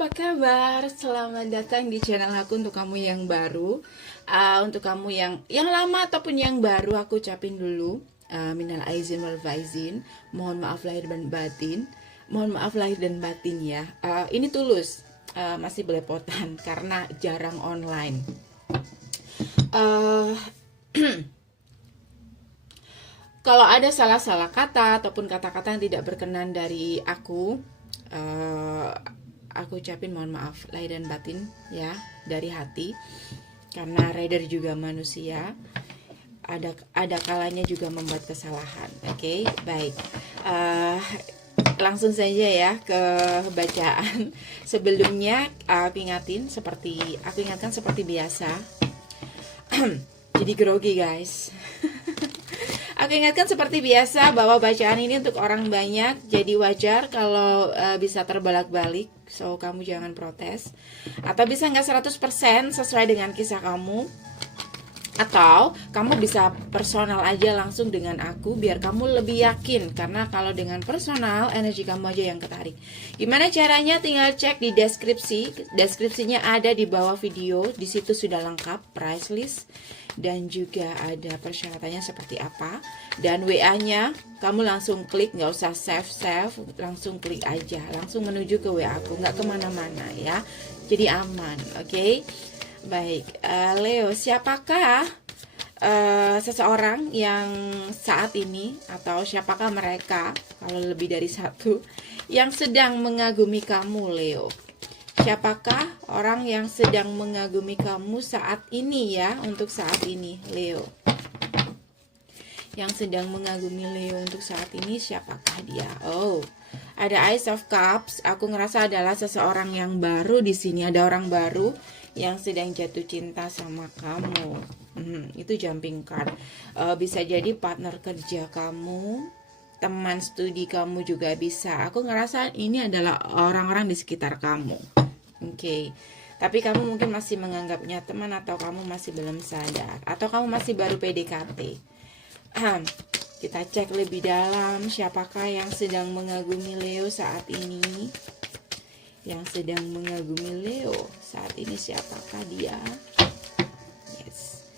apa kabar? Selamat datang di channel aku untuk kamu yang baru. Untuk kamu yang lama ataupun yang baru, aku ucapin dulu minal aizin wal faizin. Mohon maaf lahir dan batin. Mohon maaf lahir dan batin ya. Ini tulus, masih belepotan karena jarang online. Uh, Kalau ada salah-salah kata ataupun kata-kata yang tidak berkenan dari aku ucapin mohon maaf lahir dan batin ya, dari hati, karena Rider juga manusia, ada kalanya juga membuat kesalahan. Oke, baik. Langsung saja ya ke bacaan. Sebelumnya aku ingatkan seperti biasa. Jadi grogi guys. Aku ingatkan seperti biasa bahwa bacaan ini untuk orang banyak, jadi wajar kalau bisa terbalik-balik. So, kamu jangan protes. Atau bisa nggak 100% sesuai dengan kisah kamu. Atau kamu bisa personal aja langsung dengan aku biar kamu lebih yakin. Karena kalau dengan personal, energi kamu aja yang ketarik. Gimana caranya? Tinggal cek di deskripsi. Deskripsinya ada di bawah video. Di situ sudah lengkap price list. Dan juga ada persyaratannya seperti apa. Dan WA-nya kamu langsung klik, nggak usah save, langsung klik aja, langsung menuju ke WA aku, nggak kemana-mana ya. Jadi aman, oke? Baik, Leo, siapakah seseorang yang saat ini, atau siapakah mereka, kalau lebih dari satu, yang sedang mengagumi kamu, Leo? Siapakah orang yang sedang mengagumi kamu saat ini ya, untuk saat ini, Leo? Yang sedang mengagumi Leo untuk saat ini, siapakah dia? Oh, ada Ace of Cups. Aku ngerasa adalah seseorang yang baru di sini. Ada orang baru yang sedang jatuh cinta sama kamu. Itu jumping card. Bisa jadi partner kerja kamu, teman studi kamu juga bisa. Aku ngerasa ini adalah orang-orang di sekitar kamu. Oke. Tapi kamu mungkin masih menganggapnya teman, atau kamu masih belum sadar, atau kamu masih baru PDKT. Kita cek lebih dalam siapakah yang sedang mengagumi Leo saat ini. Yang sedang mengagumi Leo saat ini, siapakah dia? Yes.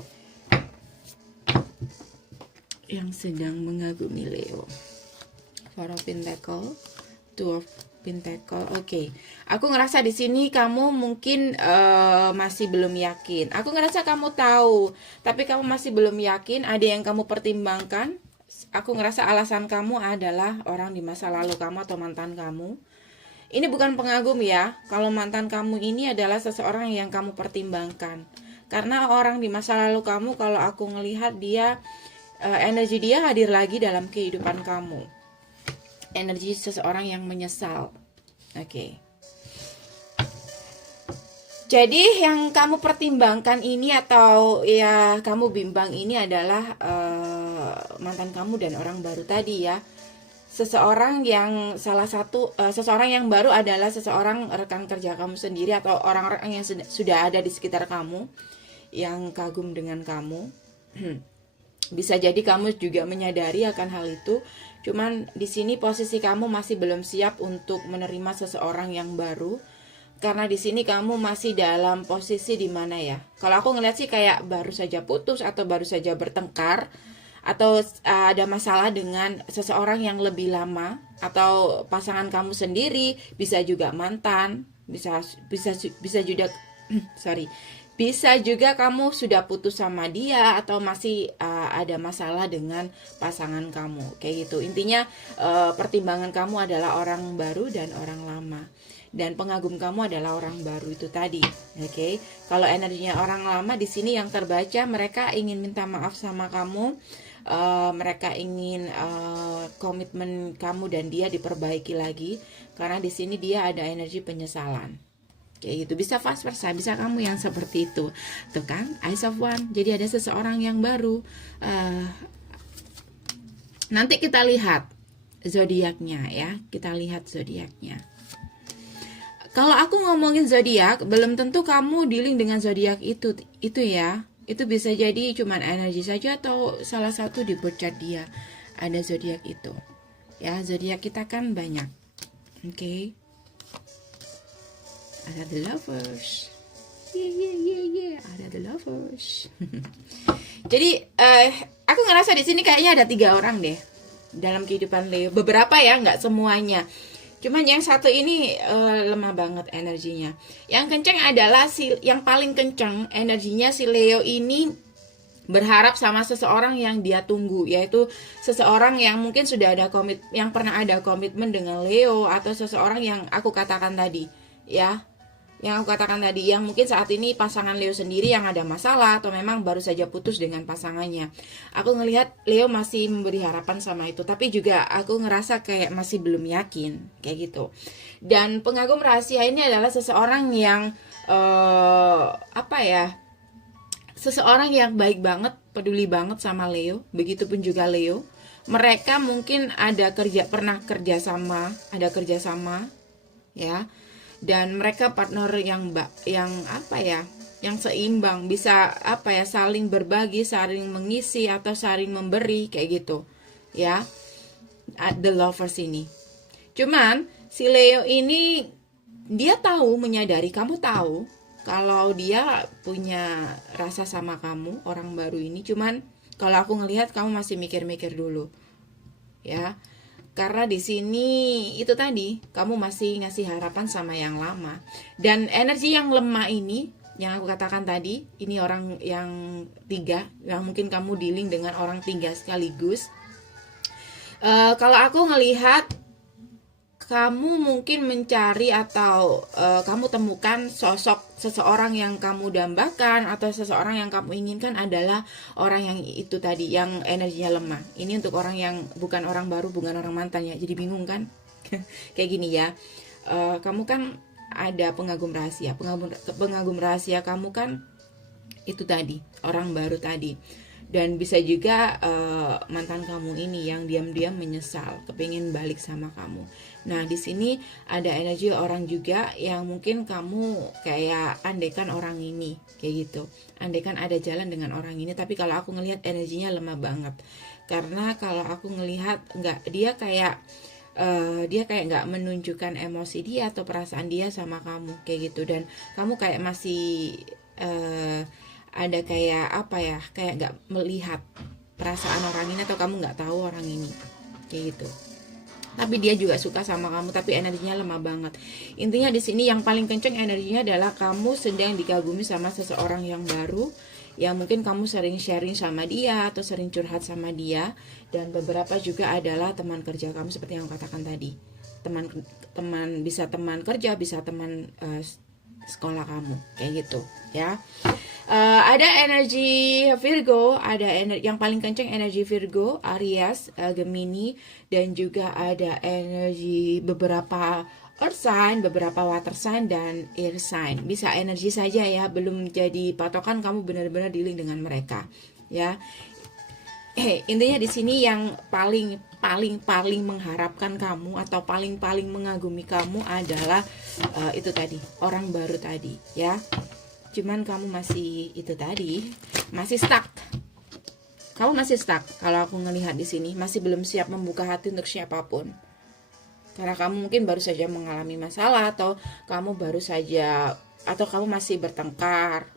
Yang sedang mengagumi Leo. Four of Pentacle, Two of Pentacle. Oke. Aku ngerasa di sini kamu mungkin masih belum yakin. Aku ngerasa kamu tahu, tapi kamu masih belum yakin. Ada yang kamu pertimbangkan. Aku ngerasa alasan kamu adalah orang di masa lalu kamu atau mantan kamu. Ini bukan pengagum ya. Kalau mantan kamu ini adalah seseorang yang kamu pertimbangkan. Karena orang di masa lalu kamu, kalau aku ngelihat dia, energi dia hadir lagi dalam kehidupan kamu. Energi seseorang yang menyesal. Oke. Jadi yang kamu pertimbangkan ini, atau ya kamu bimbang ini adalah mantan kamu dan orang baru tadi ya. Seseorang yang seseorang yang baru adalah seseorang rekan kerja kamu sendiri, atau orang-orang yang sudah ada di sekitar kamu yang kagum dengan kamu. Bisa jadi kamu juga menyadari akan hal itu. Cuman di sini posisi kamu masih belum siap untuk menerima seseorang yang baru. Karena di sini kamu masih dalam posisi di mana ya? Kalau aku ngeliat sih kayak baru saja putus, atau baru saja bertengkar, atau ada masalah dengan seseorang yang lebih lama, atau pasangan kamu sendiri, bisa juga mantan, bisa juga Bisa juga kamu sudah putus sama dia, atau masih ada masalah dengan pasangan kamu. Kayak gitu. Intinya pertimbangan kamu adalah orang baru dan orang lama. Dan pengagum kamu adalah orang baru itu tadi. Oke. Kalau energinya orang lama di sini yang terbaca, mereka ingin minta maaf sama kamu. Mereka ingin komitmen kamu dan dia diperbaiki lagi. Karena di sini dia ada energi penyesalan. Kayak gitu, bisa vice versa, bisa kamu yang seperti itu. Tuh kan, Ace of One. Jadi ada seseorang yang baru. Nanti kita lihat zodiaknya ya. Kita lihat zodiaknya. Kalau aku ngomongin zodiak, belum tentu kamu dealing dengan zodiak itu ya. Itu bisa jadi cuman energi saja, atau salah satu di birth chart dia ada zodiak itu. Ya, zodiak kita kan banyak. Oke. ada the lovers. Yeah, ada the lovers. Jadi aku ngerasa di sini kayaknya ada 3 orang deh dalam kehidupan Leo. Beberapa ya, nggak semuanya. Cuman yang satu ini lemah banget energinya. Yang kenceng adalah yang paling kenceng energinya si Leo ini berharap sama seseorang yang dia tunggu, yaitu seseorang yang mungkin sudah ada yang pernah ada komitmen dengan Leo, atau seseorang yang aku katakan tadi, ya. Yang aku katakan tadi, yang mungkin saat ini pasangan Leo sendiri yang ada masalah, atau memang baru saja putus dengan pasangannya. Aku ngelihat Leo masih memberi harapan sama itu, tapi juga aku ngerasa kayak masih belum yakin, kayak gitu. Dan pengagum rahasia ini adalah seseorang yang seseorang yang baik banget, peduli banget sama Leo. Begitupun juga Leo. Mereka mungkin pernah kerja sama, ya. Dan mereka partner yang seimbang, bisa saling berbagi, saling mengisi atau saling memberi, kayak gitu, ya. The lovers ini. Cuman si Leo ini dia menyadari, kamu tahu kalau dia punya rasa sama kamu, orang baru ini. Cuman kalau aku ngelihat kamu masih mikir-mikir dulu, ya. Karena di sini itu tadi, kamu masih ngasih harapan sama yang lama. Dan energi yang lemah ini, yang aku katakan tadi, ini orang yang 3, yang mungkin kamu dealing dengan orang 3 sekaligus. Kalau aku ngelihat, kamu mungkin mencari atau kamu temukan sosok seseorang yang kamu dambakan, atau seseorang yang kamu inginkan adalah orang yang itu tadi, yang energinya lemah. Ini untuk orang yang bukan orang baru, bukan orang mantan ya. Jadi bingung kan? Kayak gini ya. Kamu kan ada pengagum rahasia. Pengagum rahasia kamu kan itu tadi, orang baru tadi. Dan bisa juga mantan kamu ini yang diam-diam menyesal, kepingin balik sama kamu. Nah, di sini ada energi orang juga yang mungkin kamu kayak andaikan orang ini, kayak gitu. Andaikan ada jalan dengan orang ini, tapi kalau aku ngelihat energinya lemah banget. Karena kalau aku ngelihat dia kayak nggak menunjukkan emosi dia atau perasaan dia sama kamu, kayak gitu. Dan kamu kayak masih ada kayak kayak nggak melihat perasaan orang ini, atau kamu nggak tahu orang ini, kayak gitu. Tapi dia juga suka sama kamu, tapi energinya lemah banget. Intinya di sini yang paling kenceng energinya adalah kamu sedang dikagumi sama seseorang yang baru, yang mungkin kamu sering sharing sama dia atau sering curhat sama dia. Dan beberapa juga adalah teman kerja kamu, seperti yang aku katakan tadi. Teman bisa teman kerja, bisa teman sekolah kamu, kayak gitu, ya. Ada energi Virgo, yang paling kenceng energi Virgo, Aries, Gemini, dan juga ada energi beberapa earth sign, beberapa water sign, dan air sign. Bisa energi saja ya, belum jadi patokan kamu benar-benar dealing dengan mereka, ya. Intinya di sini yang paling mengharapkan kamu atau paling mengagumi kamu adalah itu tadi, orang baru tadi, ya. Cuman kamu masih masih stuck. Kamu masih stuck. Kalau aku ngelihat di sini, masih belum siap membuka hati untuk siapapun. Karena kamu mungkin baru saja mengalami masalah, atau kamu masih bertengkar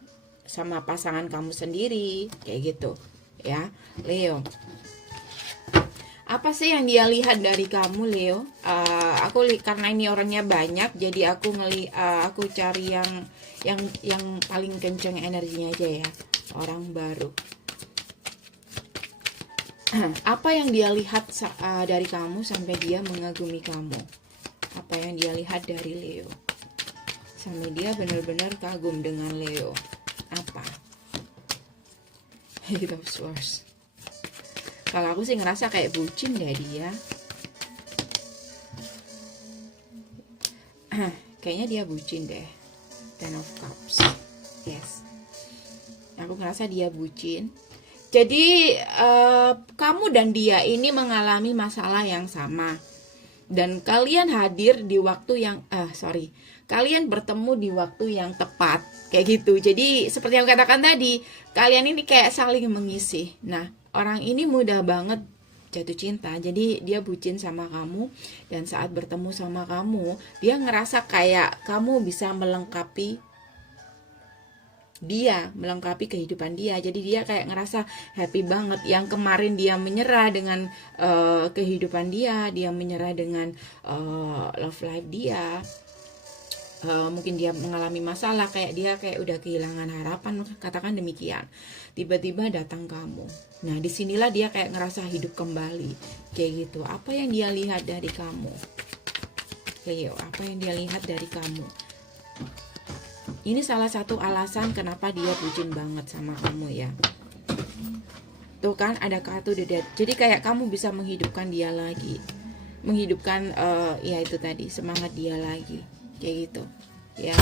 sama pasangan kamu sendiri, kayak gitu, ya, Leo. Apa sih yang dia lihat dari kamu, Leo? Karena ini orangnya banyak, jadi aku cari yang paling kenceng energinya aja ya, orang baru. Apa yang dia lihat dari kamu sampai dia mengagumi kamu? Apa yang dia lihat dari Leo sampai dia benar-benar kagum dengan Leo? Apa? Eight of Swords. Kalau aku sih ngerasa kayak bucin deh dia. Kayaknya dia bucin deh. Ten of Cups. Yes. Aku ngerasa dia bucin. Jadi kamu dan dia ini mengalami masalah yang sama. Dan kalian hadir di waktu yang kalian bertemu di waktu yang tepat, kayak gitu. Jadi seperti yang aku katakan tadi, kalian ini kayak saling mengisi. Nah, orang ini mudah banget jatuh cinta. Jadi dia bucin sama kamu, dan saat bertemu sama kamu, dia ngerasa kayak kamu bisa melengkapi dia, melengkapi kehidupan dia. Jadi dia kayak ngerasa happy banget. Yang kemarin dia menyerah dengan kehidupan dia menyerah dengan love life dia. Mungkin dia mengalami masalah, kayak dia kayak udah kehilangan harapan, katakan demikian. Tiba-tiba datang kamu. Nah, disinilah dia kayak ngerasa hidup kembali, kayak gitu. Apa yang dia lihat dari kamu? Apa yang dia lihat dari kamu? Ini salah satu alasan kenapa dia bucin banget sama kamu ya. Tuh kan, ada kartu The Death. Jadi kayak kamu bisa menghidupkan dia lagi, menghidupkan ya itu tadi, semangat dia lagi, kayak gitu ya.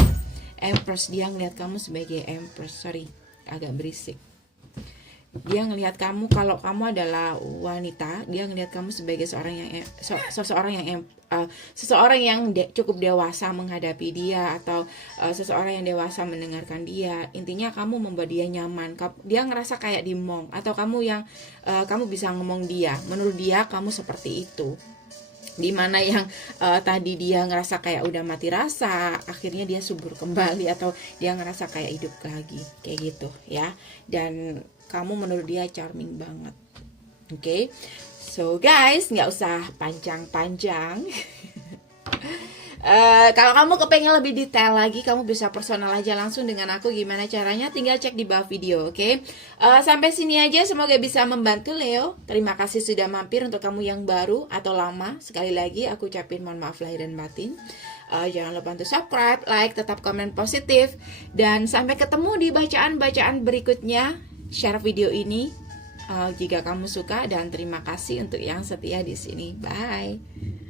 Empress, dia ngelihat kamu sebagai Empress. Sorry, agak berisik. Dia ngelihat kamu, kalau kamu adalah wanita, dia ngelihat kamu sebagai seseorang yang cukup dewasa menghadapi dia, atau seseorang yang dewasa mendengarkan dia. Intinya kamu membuat dia nyaman. Dia ngerasa kayak dimong, atau kamu yang kamu bisa ngomong dia. Menurut dia kamu seperti itu. Dimana yang tadi dia ngerasa kayak udah mati rasa, akhirnya dia subur kembali, atau dia ngerasa kayak hidup lagi, kayak gitu ya. Dan kamu menurut dia charming banget. Oke. So guys, nggak usah panjang-panjang. Kalau kamu kepengen lebih detail lagi, kamu bisa personal aja langsung dengan aku. Gimana caranya? Tinggal cek di bawah video, oke? Sampai sini aja, semoga bisa membantu Leo. Terima kasih sudah mampir. Untuk kamu yang baru atau lama, sekali lagi aku ucapin mohon maaf lahir dan batin. Jangan lupa untuk subscribe, like, tetap komen positif. Dan sampai ketemu di bacaan-bacaan berikutnya. Share video ini jika kamu suka, dan terima kasih untuk yang setia di sini. Bye.